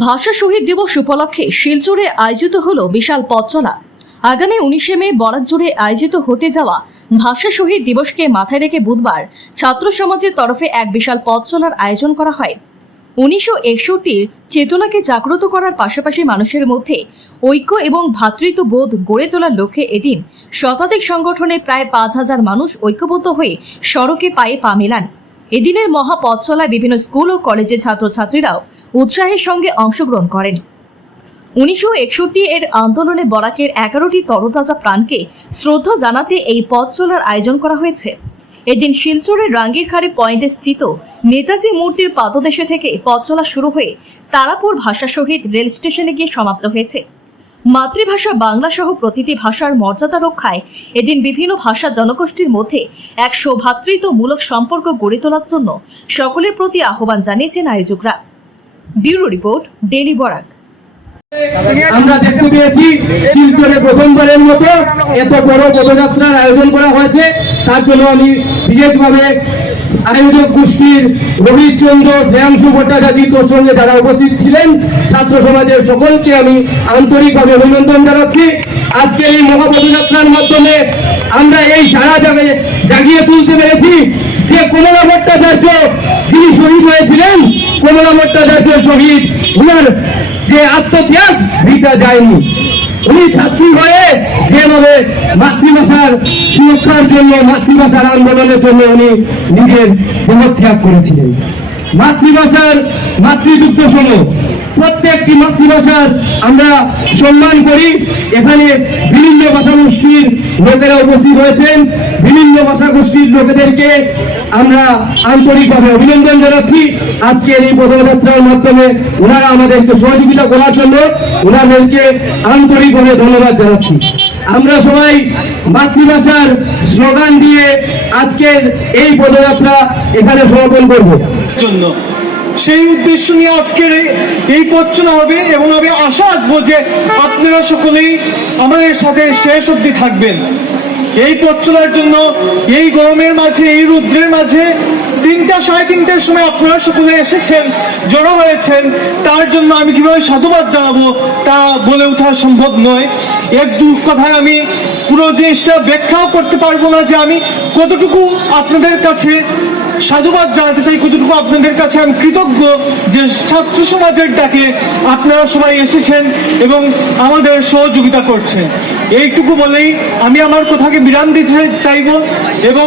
ভাষা শহীদ দিবস উপলক্ষে শিলচরে আয়োজিত হল বিশাল পথচলা আগামী উনিশে মে বরাক জুড়ে আয়োজিত হতে যাওয়া ভাষা শহীদ দিবসকে মাথায় রেখে বুধবার ছাত্র সমাজের তরফে এক বিশাল পথ চলার আয়োজন করা হয়। উনিশশো একষট্টির চেতনাকে জাগ্রত করার পাশাপাশি মানুষের মধ্যে ঐক্য এবং ভ্রাতৃত্ববোধ গড়ে তোলার লক্ষ্যে এদিন শতাধিক সংগঠনে প্রায় পাঁচ হাজার মানুষ ঐক্যবদ্ধ হয়ে সড়কে পায়ে পা মেলান। এদিনের মহা পথ চলায় বিভিন্ন স্কুল ও কলেজের ছাত্রছাত্রীরাও উৎসাহের সঙ্গে অংশগ্রহণ করেন। উনিশশো একষট্টি এর আন্দোলনে বরাকের এগারোটি তরতাজা প্রাণকে শ্রদ্ধা জানাতে এই পথ চলার আয়োজন করা হয়েছে। এদিন শিলচরের রাঙ্গিরখাড়ি পয়েন্টে স্থিত নেতাজি মূর্তির পাদদেশে থেকে পথ চলা শুরু হয়ে তারাপুর ভাষা শহীদ রেল স্টেশনে গিয়ে সমাপ্ত হয়েছে। মাতৃভাষা বাংলা সহ প্রতিটি ভাষার মর্যাদা রক্ষায় এদিন বিভিন্ন ভাষা জনগোষ্ঠীর মধ্যে এক সৌভ্রাতৃত্বমূলক সম্পর্ক গড়ে তোলার জন্য সকলের প্রতি আহ্বান জানিয়েছেন আয়োজকরা। Bureau report daily Barak. আমরা দেখতে পেয়েছি, শিলচরে প্রথমবারের মতো এত বড় পদযাত্রার আয়োজন করা হয়েছে। তার জন্য আমি বিশেষভাবে আয়োজক গোষ্ঠীর রোহিত চন্দ্র শ্রেয়াংশু ভট্টাচার্য তোর সঙ্গে যারা উপস্থিত ছিলেন, ছাত্র সমাজের সকলকে আমি আন্তরিকভাবে অভিনন্দন জানাচ্ছি। আজকে এই মহাপদযাত্রার মাধ্যমে আমরা এই সারা জাগিয়ে তুলতে পেরেছি যে কমলা ভট্টাচার্য যিনি শহীদ হয়েছিলেন, কমলা ভট্টাচার্য শহীদ, উনার যে আত্মত্যাগ ভিটা যায়নি। উনি ছাত্রী হয়ে যেভাবে মাতৃভাষার সুরক্ষার জন্য, মাতৃভাষার আন্দোলনের জন্য উনি নিজের দেহত্যাগ করেছিলেন। মাতৃভাষার মাতৃযুদ্ধ সময় প্রত্যেকটি মাতৃভাষার আমরা সম্মান করি। এখানে বিভিন্ন ভাষাগোষ্ঠীর লোকেরা উপস্থিত হয়েছেন। বিভিন্ন ভাষাগোষ্ঠীর লোকেদেরকে আমরা আন্তরিকভাবে অভিনন্দন জানাচ্ছি। আজকের এই পদযাত্রার মাধ্যমে ওনারা আমাদেরকে সহযোগিতা করার জন্য ওনাদেরকে আন্তরিকভাবে ধন্যবাদ জানাচ্ছি। আমরা সবাই মাতৃভাষার স্লোগান দিয়ে আজকের এই পদযাত্রা এখানে সমাপন করব। জন্য সেই উদ্দেশ্য নিয়ে আজকের এই- এই পথ চলা হবে এবং আমি আশা রাখব যে আপনারা সকলেই আমাদের সাথে শেষ অবধি থাকবেন। এই পথ জন্য, এই গরমের মাঝে, এই রৌদ্রের মাঝে তিনটা সাড়ে তিনটার সময় আপনারা সকলে এসেছেন, জড়ো হয়েছেন, তার জন্য আমি কীভাবে সাধুবাদ জানাব তা বলে ওঠা সম্ভব নয়। এক দু কথায় আমি পুরো জিনিসটা ব্যাখ্যাও করতে পারব না যে আমি কতটুকু আপনাদের কাছে সাধুবাদ জানাতে চাই। কতটুকু আপনাদের কাছে আমি কৃতজ্ঞ যে ছাত্র সমাজের ডাকে আপনারা সবাই এসেছেন এবং আমাদের সহযোগিতা করছেন। এইটুকু বলেই আমি আমার কথাকে বিরাম দিতে চাইব এবং